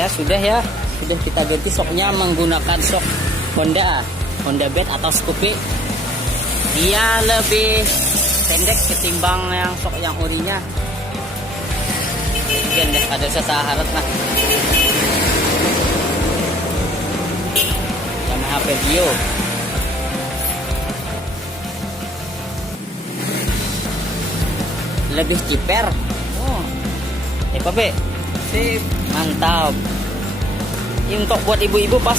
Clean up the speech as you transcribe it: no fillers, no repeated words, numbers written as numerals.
Ya sudah kita ganti soknya menggunakan sok Honda Bed atau Scoopy. Dia lebih pendek ketimbang yang sok yang orinya. Mungkin deh ada sesaharat lah. Yamaha video. Lebih ciper. Oh. Pape. Sip. Mantap. Ini untuk buat ibu-ibu pas.